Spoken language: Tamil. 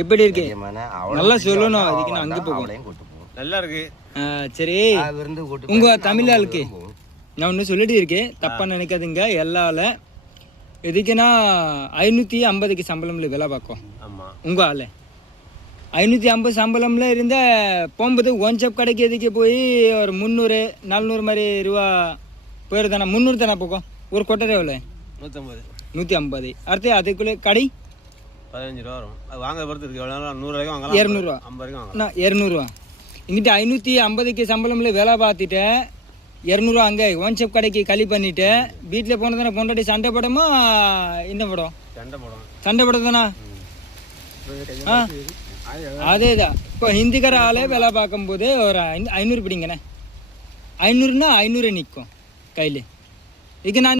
எப்படி இருக்கு? நல்லா சொல்லணும், அதுக்கு நான் அங்கே போகும். நல்லா இருக்கு. சரி, உங்க தமிழ் ஆளுக்கு நான் ஒன்று சொல்லிட்டு இருக்கேன், தப்பா நினைக்காதுங்க. எல்லால எதுக்குன்னா 550க்கு சம்பளம்ல வேலை பார்க்கும். உங்க ஆளு 550 சம்பளம்ல இருந்த போகும்போது ஒன் ஷாப் கடைக்கு எதுக்கு போய் ஒரு 300-400 மாதிரி ரூபா போயிருந்தானே. 300 தானே போகும். ஒரு கொட்டரை எவ்வளோ? 150. அடுத்து அதுக்குள்ளே கடை 15 ரூபா வரும். அது வாங்க பொறுத்து இருக்கு. எவ்வளோ 100 ரூபாய்க்கு வாங்கலாம், 200 ரூபா, 50 ரூபா, 200 ரூபா. இங்கிட்ட 550க்கு சம்பளம்ல வேலை பார்த்துட்டு 200 ரூபா அங்கே ஒன் ஷாப் கடைக்கு களி பண்ணிட்டு வீட்டில் போனதானே பொண்டாட்டி சண்டை படமா? என்ன படம்? சண்டை படம் தானா? அதே தான். இப்போ ஹிந்திக்கார ஆளே வேலை பார்க்கும்போது ஒரு 500 பிடிங்கண்ணே. 500னா 500 நிற்கும் கையில். இதுக்கு நான்